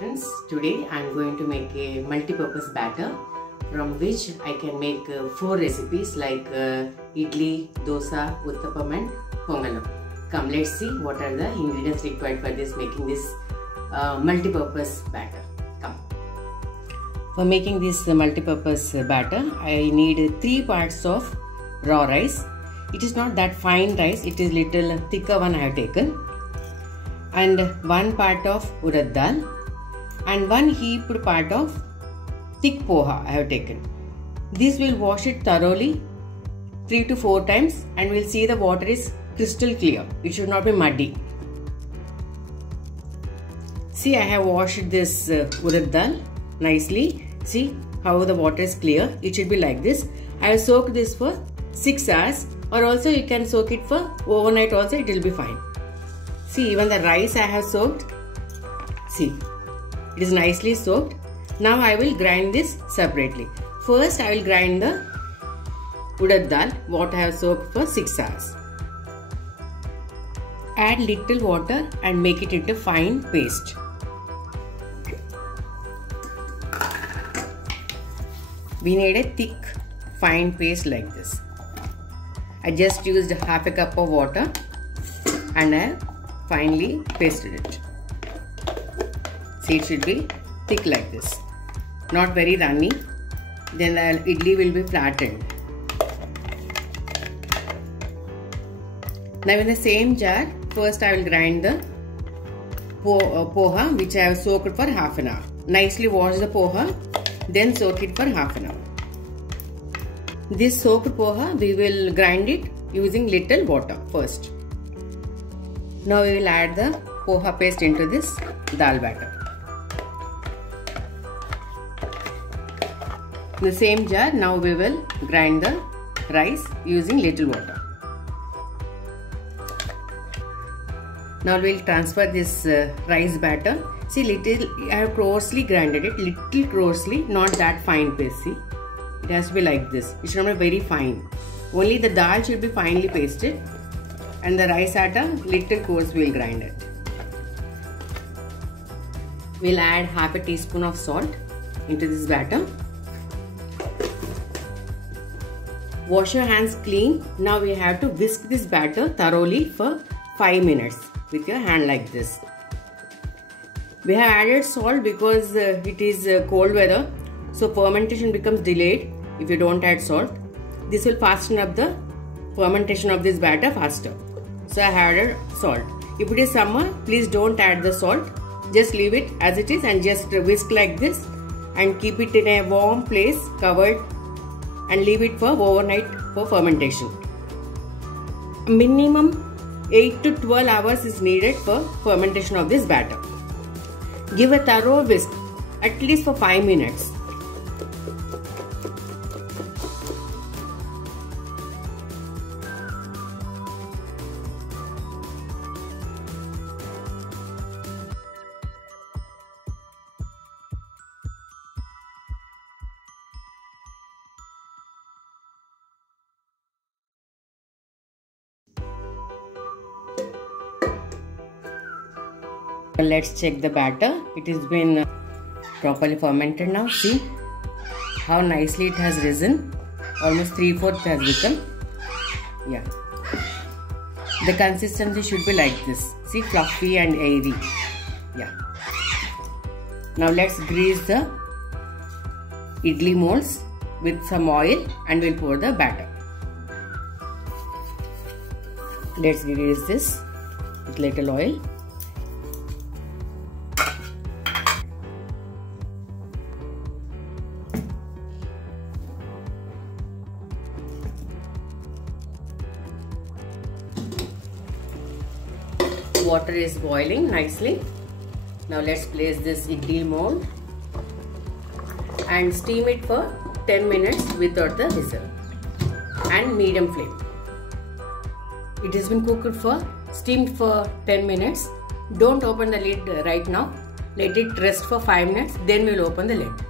friends, today I am going to make a multi-purpose batter from which I can make 4 recipes like Idli, Dosa, Uttapam and Pongalam. Come, let's see what are the ingredients required for making this multi-purpose batter. Come. For making this multi-purpose batter, I need 3 parts of raw rice. It is not that fine rice, it is little thicker one I have taken. And 1 part of Urad Dal and 1 heaped part of thick poha I have taken. This will wash it thoroughly 3 to 4 times and we'll see the water is crystal clear. It should not be muddy. See, I have washed this Urad Dal nicely. See how the water is clear. It should be like this. I have soaked this for 6 hours, or also you can soak it for overnight also, it will be fine. See, even the rice I have soaked. See, it is nicely soaked. Now I will grind this separately. First I will grind the Urad Dal, what I have soaked for 6 hours. Add little water and make it into fine paste. We need a thick fine paste like this. I just used half a cup of water and I have finely pasted it. See, it should be thick like this, not very runny. Then the idli will be flattened. Now in the same jar, first I will grind the poha which I have soaked for half an hour. Nicely wash the poha, then soak it for half an hour. This soaked poha, we will grind it using little water first. Now we will add the poha paste into this dal batter. In the same jar, now we will grind the rice using little water. Now we will transfer this rice batter. See, I have coarsely grinded it, little coarsely, not that fine paste. See, it has to be like this. It should not be very fine. Only the dal should be finely pasted, and the rice atta little coarse we will grind it. We will add half a teaspoon of salt into this batter. Wash your hands clean. Now we have to whisk this batter thoroughly for 5 minutes with your hand like this. We have added salt because it is cold weather, so fermentation becomes delayed if you don't add salt. This will fasten up the fermentation of this batter faster. So I added salt. If it is summer, please don't add the salt. Just leave it as it is and just whisk like this and keep it in a warm place, covered, and leave it for overnight for fermentation. Minimum 8 to 12 hours is needed for fermentation of this batter. Give a thorough whisk at least for 5 minutes. Let's check the batter. It has been properly fermented now. See how nicely it has risen. Almost 3/4 has become. Yeah. The consistency should be like this. See, fluffy and airy. Yeah. Now let's grease the idli molds with some oil and we'll pour the batter. Let's grease this with little oil. Water is boiling nicely. Now let's place this idli mold and steam it for 10 minutes without the whistle and medium flame. It has been steamed for 10 minutes. Don't open the lid right now. Let it rest for 5 minutes, then we'll open the lid.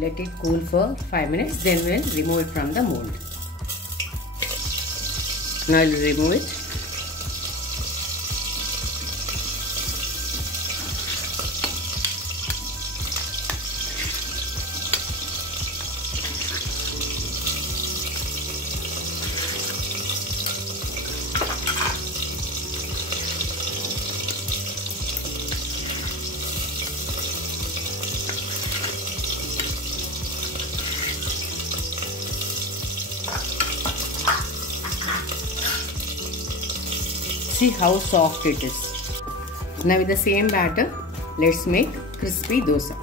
Let it cool for 5 minutes, then we'll remove it from the mold. Now I'll remove it. See how soft it is. Now with the same batter, let's make crispy dosa.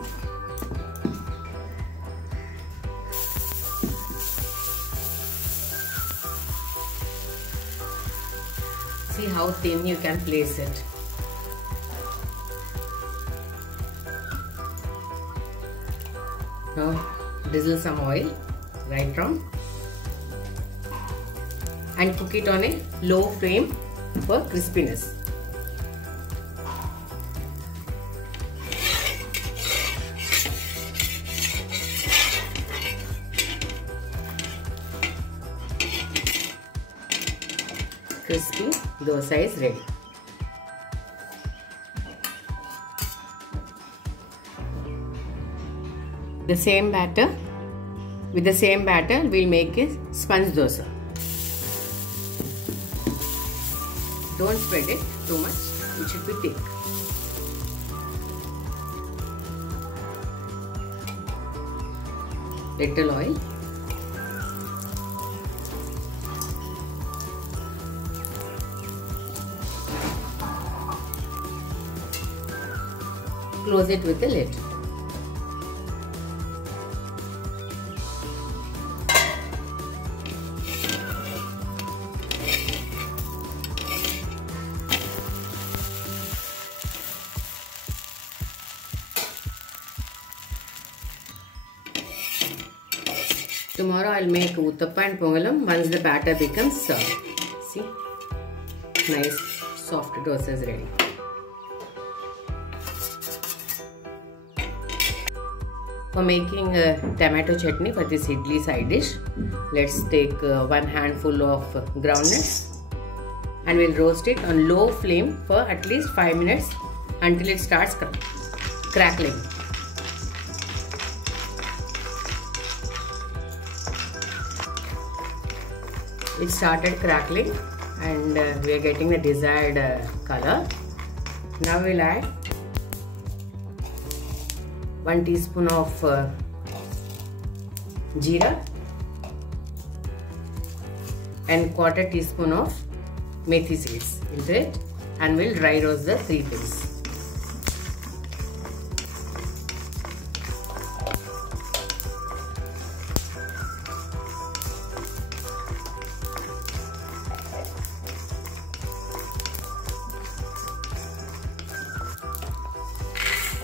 See how thin you can place it. Now drizzle some oil right from and cook it on a low flame for crispiness. Crispy dosa is ready. The same batter, with the same batter, we'll make a sponge dosa. Don't spread it too much, it should be thick. Little oil. Close it with a lid. Tomorrow I'll make Uttapa and Pongalam once the batter becomes soft. See? Nice soft dosa is ready. For making tomato chutney for this idli side dish, let's take 1 handful of groundnuts and we'll roast it on low flame for at least 5 minutes until it starts crackling. It started crackling and we are getting the desired color. Now we'll add 1 teaspoon of Jeera and 1/4 teaspoon of Meethi seeds into it, and we'll dry roast the 3 things.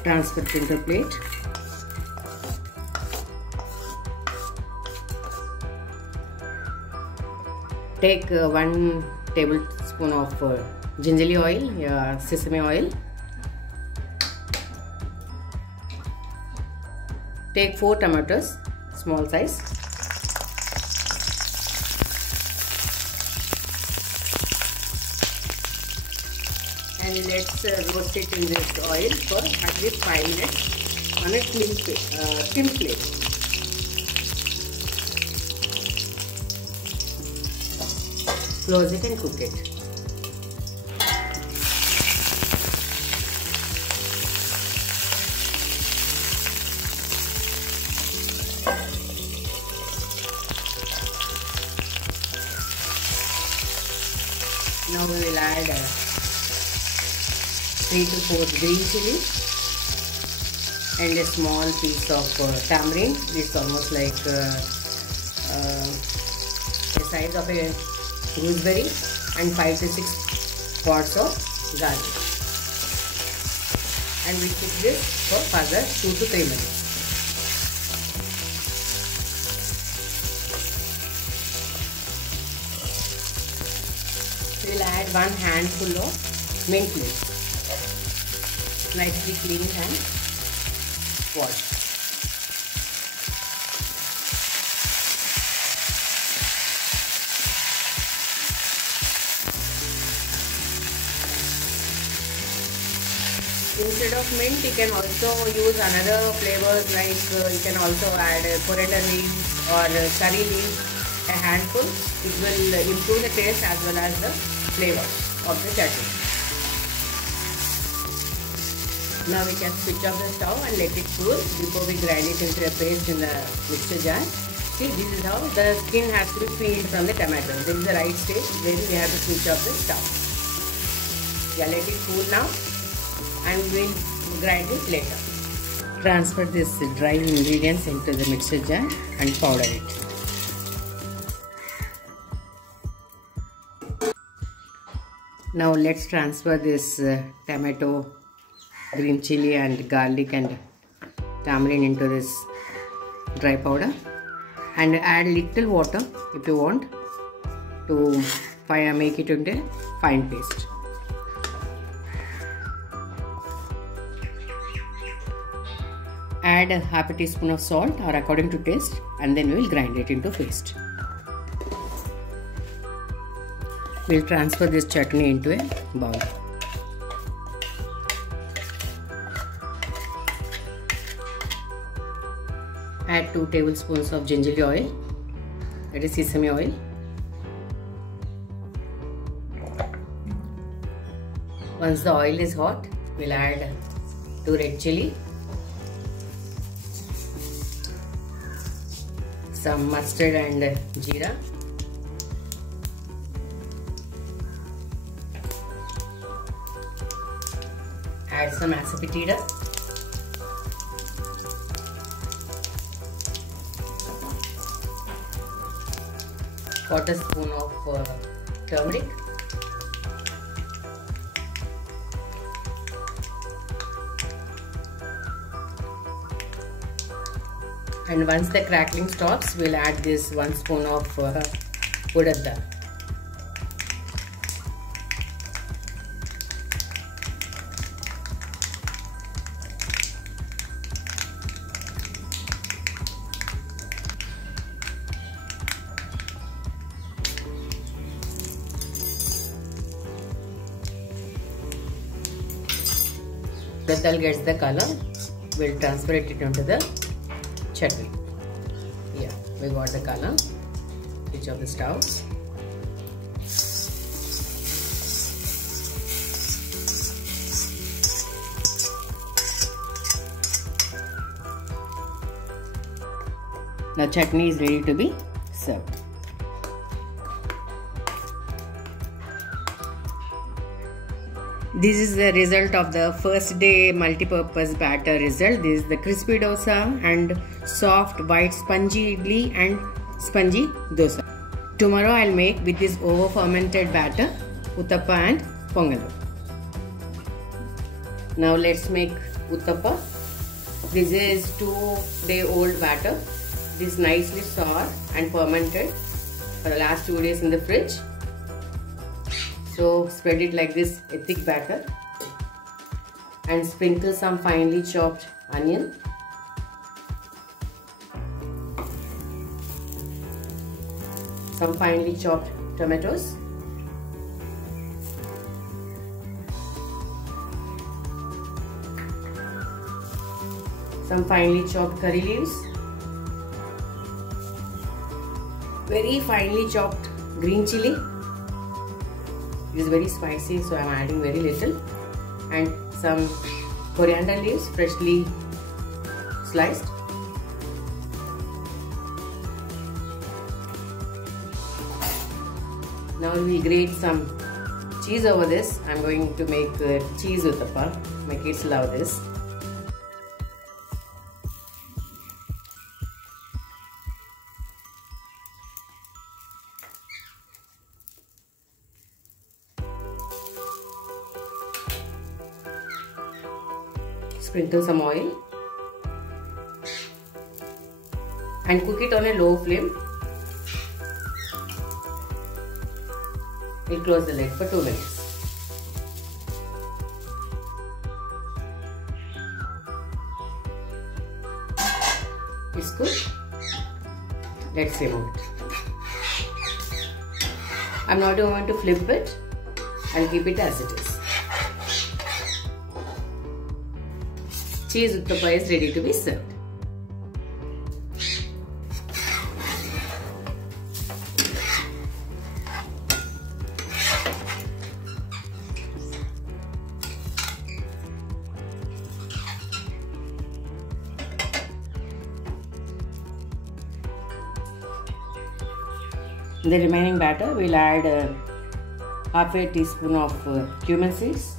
Transfer it into a plate. Take 1 tablespoon of gingerly oil, sesame oil. Take 4 tomatoes, small size. And let's roast it in this oil for at least 5 minutes on a thin flame. Close it and cook it. Now we will add 3 to 4 green chillies and a small piece of tamarind. It's almost like the size of a gooseberry, and 5 to 6 pods of garlic. And we cook this for further 2 to 3 minutes. We will add 1 handful of mint leaves, nicely cleaned and washed. Instead of mint, you can also use another flavors like you can also add coriander leaves or curry leaves, a handful. It will improve the taste as well as the flavor of the chutney. Now we can switch off the stove and let it cool before we grind it into a paste in the mixer jar. See, this is how the skin has to be peeled from the tomato. This is the right stage where we have to switch off the stove. Yeah, let it cool now and we'll grind it later. Transfer this dry ingredients into the mixer jar and powder it. Now let's transfer this tomato, green chilli and garlic and tamarind into this dry powder. And add little water if you want to make it into a fine paste. Add half a teaspoon of salt or according to taste, and then we will grind it into paste. We will transfer this chutney into a bowl. Add 2 tablespoons of gingerly oil, that is sesame oil. Once the oil is hot, we'll add 2 red chilli, some mustard and jeera, add some asafoetida, quarter spoon of turmeric, and once the crackling stops, we'll add this 1 spoon of Urad Dal. The dal gets the color, we'll transfer it into the chutney. Yeah, we got the color. Switch off the stove. Now chutney is ready to be served. This is the result of the first day multi-purpose batter result. This is the crispy dosa and soft white spongy idli and spongy dosa. Tomorrow I'll make with this over fermented batter Uttapa and Pongalam. Now let's make Uttapa. This is 2-day-old batter. This is nicely sour and fermented for the last 2 days in the fridge. So spread it like this, a thick batter, and sprinkle some finely chopped onion, some finely chopped tomatoes, some finely chopped curry leaves, very finely chopped green chilli. It is very spicy, so I am adding very little, and some coriander leaves freshly sliced. Now we will grate some cheese over this. I am going to make cheese uttapa. My kids love this. Sprinkle some oil and cook it on a low flame. We'll close the lid for 2 minutes. It's cooked. Let's remove it. I'm not going to flip it. I'll keep it as it is. cheese uttapa is ready to be served. In the remaining batter, we'll add half a teaspoon of cumin seeds.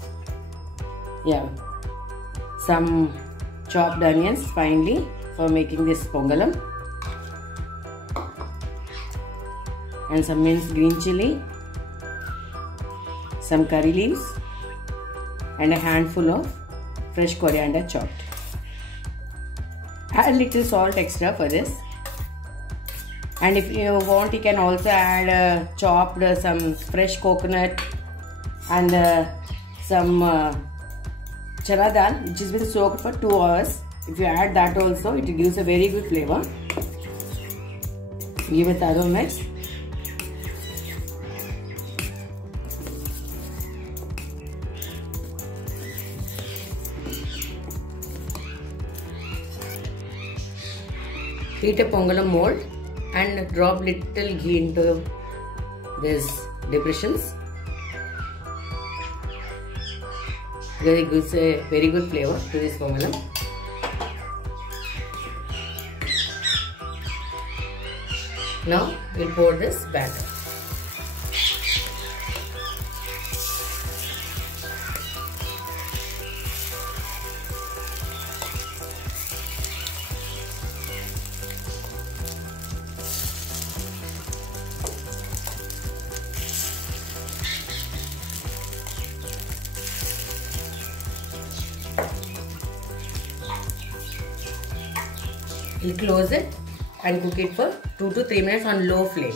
Yeah, some chopped onions finely for making this pongalam, and some minced green chilli, some curry leaves, and a handful of fresh coriander chopped. Add a little salt extra for this. And if you want, you can also add chopped some fresh coconut and some Chana Dal, which has been soaked for 2 hours. If you add that also, it gives a very good flavor. Give it a mix. Heat a pongalam mold and drop little ghee into these depressions. It gives a very good flavor to this pongalam. Now we'll pour this batter. We'll close it and cook it for 2 to 3 minutes on low flame.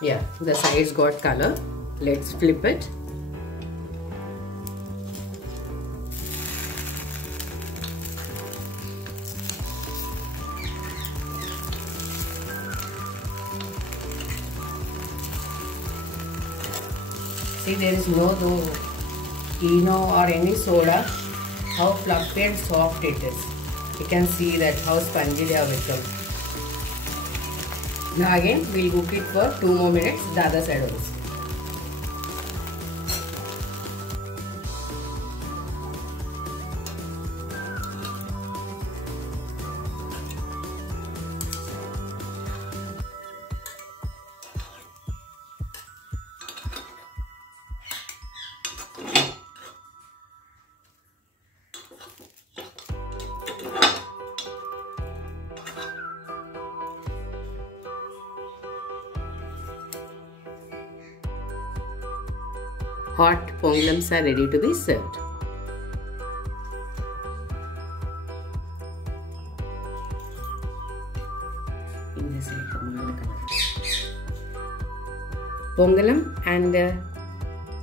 Yeah, the sides got color. Let's flip it. See, there is no Eno or any soda. How fluffy and soft it is. You can see that how spongy they have become. Now again we'll cook it for 2 more minutes, the other side also. Hot pongalams are ready to be served. Pongalam and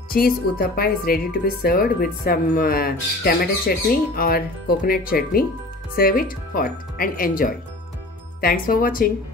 cheese uttapa is ready to be served with some tomato chutney or coconut chutney. Serve it hot and enjoy. Thanks for watching.